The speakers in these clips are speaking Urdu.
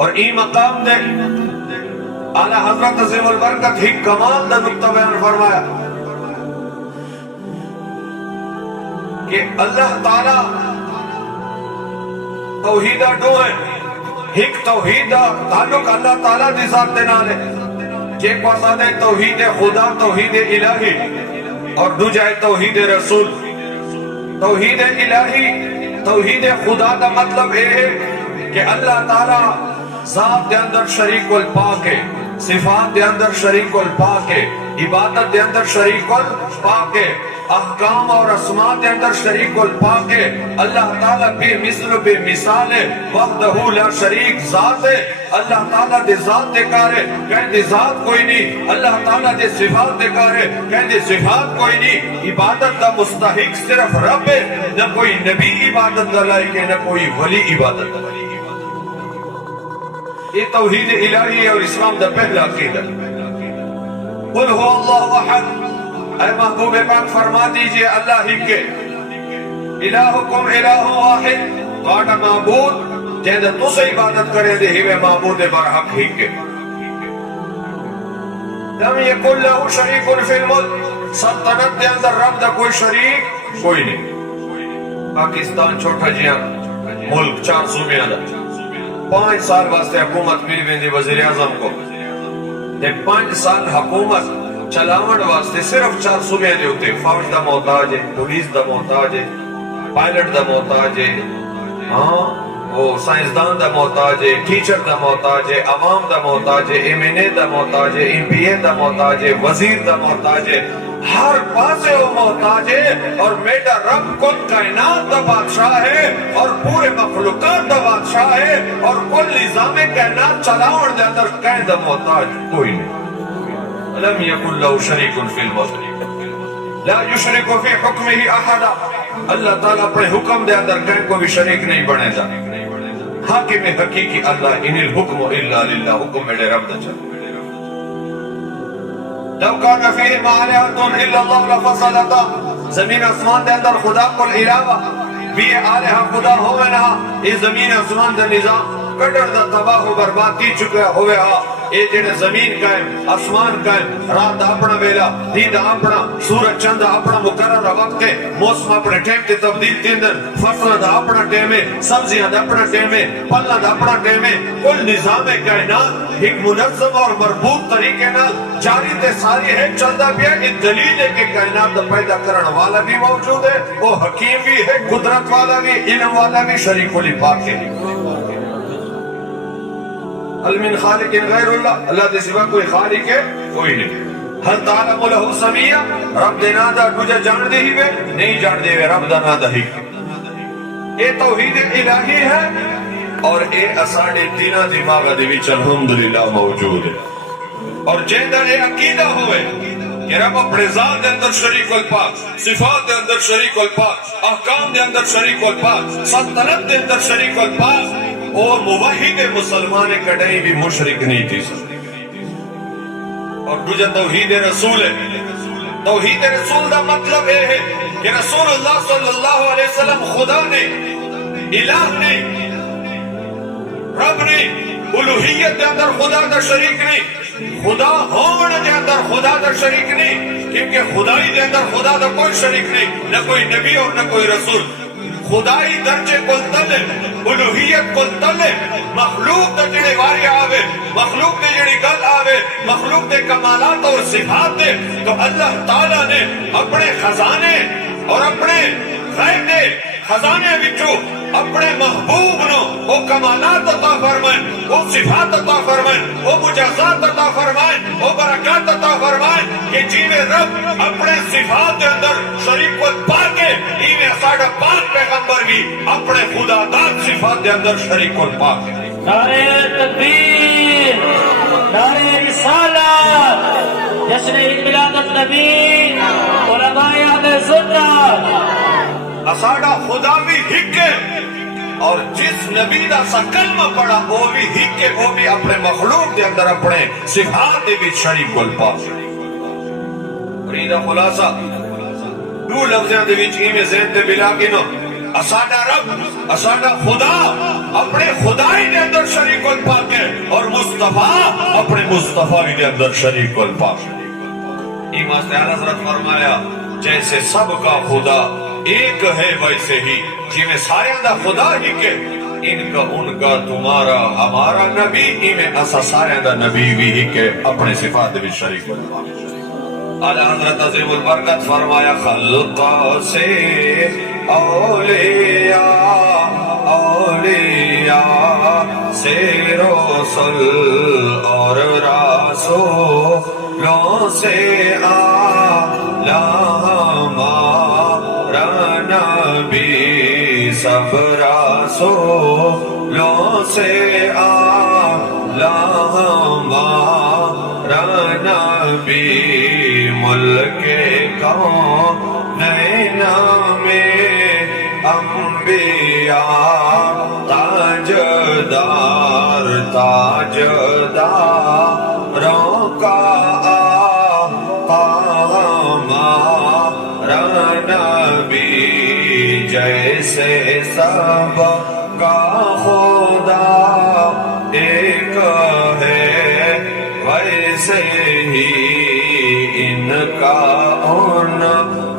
اور ای مقام دے اعلی حضرت عظیم البرکت ہی کمال دا نقطہ بیان فرمایا کہ اللہ تعالی توحیدہ دو ہے، ایک توحیدہ تعلق اللہ تعالی دی ذات دے نال ہے کہ ایک واسطہ ہے توحید خدا، توحید الہی، اور دوجا ہے توحید رسول۔ توحید الہی، توحید خدا دا مطلب یہ ہے کہ اللہ تعالی ذات دے اندر شریک الپاک ہے، صفات دے اندر شریک الپاک ہے، عبادت دے اندر شریک الپاک ہے، احکام اور اسماء دے اندر شریک الپاک ہے۔ اللہ تعالیٰ بے مثل و بے مثال ہے، وحدہ لا شریک ذات ہے۔ اللہ تعالیٰ دے ذات دے کارے کہیں دے ذات کوئی نہیں، اللہ تعالیٰ دے صفات دے کارے کہیں دے صفات کوئی نہیں۔ عبادت دا مستحق صرف رب ہے، نہ کوئی نبی عبادت دا لائق ہے، نہ کوئی ولی عبادت دا لائق ہے۔ یہ توحید الہی اور اسلام دا پہلا عقیدہ۔ قل هو اللہ احد، اے محبوب پاک فرما دیجئے اللہ ہی کے، الہکم الہ واحد، واٹا معبود جہاں تو سے عبادت کرے دے ہی معبود برحق ہی کے۔ لم یکن لہو شریک فی الملک، سلطنت دے اندر رب دا کوئی شریک کوئی نہیں۔ پاکستان چھوٹا جیاں ملک 400 میں آدھا 5 سال واسطے حکومت مل گئی وزیر اعظم کو، 5 سال حکومت چلاون واسطے صرف 400 میں ہوتے، فوج دا محتاج ہے، پولیس دا محتاج ہے، پائلٹ دا محتاج ہے، وہ سائنسدان دا محتاج ہے، ٹیچر دا محتاج ہے، عوام دا محتاج ہے، ایم این اے دا محتاج ہے، ایم پی اے دا محتاج ہے، وزیر دا محتاج ہے، ہر پاسے وہ محتاج ہے۔ اور میرا رب کل کائنات دا بادشاہ ہے اور پورے مخلوقات دا بادشاہ ہے، اور کل نظام کائنات چلاون دے اندر کہیں دا محتاج کوئی نہیں۔ لم یکن لہو شریک فی الملک لا یشرک فی حکمہ احدا، اللہ تعالیٰ اپنے حکم دے اندر کہیں کو بھی شریک نہیں بنے دا۔ حاکم حقیقی اللہ، ان الحکم الا للہ، حکم میرے رب دا چل۔ لو کان فیہم آلہۃ الا اللہ لفصلتا، زمین اسمان دے اندر خدا کو علاوہ بھی آلہہ خدا ہوئے نہ، یہ زمین اسمان دا نظام کٹر دا تباہ و برباد کی چکا ہوئے ہاں۔ اے جڑے زمین قائم، آسمان قائم، رات دا اپنا ویلا، دن دا اپنا، سورج چند دا اپنا مقررہ وقت ہے، موسم اپنے ٹائم تے تبدیل تیندن، فصل دا اپنا ٹائم ہے، سبزیاں دا اپنا ٹائم ہے، پھلاں دا اپنا ٹائم ہے، کل نظام کائنات ایک منظم اور مربوط طریقے نال جاری تے ساری ہے، چلدا بھی ہے۔ یہ دلیل ہے کہ کائنات دا پیدا کرن والا بھی موجود ہے، وہ حکیم بھی ہے، قدرت والا بھی، علم والا بھی، شریک الپاک ہے۔ هل من خالق غیر اللہ، اللہ دے سوا کوئی خالق ہے کوئی نہیں۔ هل تعلم له سمیہ، رب دے نادا تجھے جان دے ہی وے نہیں جان دے وے، رب دا نادا ہی۔ اے توحید الہی ہے اور اے اساڑے دینہ دماغ دے وچ الحمدللہ موجود ہے۔ اور جیندر اے عقیدہ ہوئے کہ رب اپنے ذات دے اندر شریک الپاک، صفات دے اندر شریک الپاک، احکام دے اندر شریک الپاک، سلطنت دے اندر شریک الپاک، اور موحد مسلمان کڑائی بھی مشرک نہیں تھی سکتے۔ اور دوجہ توحید رسول ہے۔ توحید رسول دا مطلب یہ ہے کہ رسول اللہ صلی اللہ علیہ وسلم خدا نے، الہ نے، رب نے، الوہیت دے اندر خدا دا شریک نہیں، خدا ہون دے اندر خدا دا شریک نہیں، کیونکہ خدائی دے اندر خدا دا کوئی شریک نہیں، نہ کوئی نبی اور نہ کوئی رسول۔ خدائی درجے کل تلے، الوہیت کل تلے، مخلوق دا جڑے واری آوے، مخلوق دے جڑی گل آوے، مخلوق دے کمالات اور صفات دے، تو اللہ تعالیٰ نے اپنے خزانے اور اپنے غیب دے خزانے بچو اپنے محبوب نو وہ کمالات عطا فرمائیں، وہ صفات عطا فرمائیں، وہ مجازات عطا فرمائیں، وہ برکات عطا فرمائیں کہ جیوے رب اپنے صفات دے اندر شریک الپاک ہے، ایویں ساڑھا پاک پیغمبر بھی اپنے خدا داد صفات دے اندر شریک الپاک ہے۔ نعرہ تکبیر، نعرہ رسالت، جشن میلاد النبی، علماء اہل سنت۔ اساڑا خدا بھی ہک ہے، اور جس نبی دا سا کلمہ پڑا وہ بھی ہک ہے، وہ بھی اپنے مخلوق دے اندر اپنے صفات دے بھی شریک الپاک ہے۔ فریدہ خلاصہ دو لفظیں دے وچ ایویں ذہن تے ملا کے نو، اساڑا رب، اساڑا خدا اپنے خدائی دے اندر شریک الپاک ہے۔ مصطفیٰ اپنے مصطفیٰ دے اندر شریک کول پا ایمان سے حضرت فرمایا جیسے سب کا خدا ایک ہے ویسے ہی جی میں سارے دا خدا ہی کے ان کا ان کا تمہارا ہمارا نبی ہی میں اسا سارے دا نبی بھی ہی کے اپنے صفات بھی شریک کول پا اعلی حضرت عظیم البرکت فرمایا خلقہ سے اولیاء اولیاء سے رسل اور رسولوں سے اعلی ہمارا نبی سب رسولوں سے اعلی ہمارا نبی ملک کونین میں انبیاء تاجدار تاجداروں کا آقا ہمارا نبی جیسے سب کا خدا ایک ہے ویسے ہی ان کا ان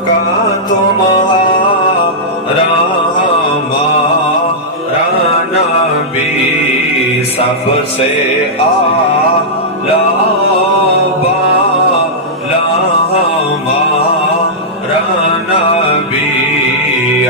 کا تمہارا ہمارا نبی سب سے اعلیٰ بالا ہمارا نبی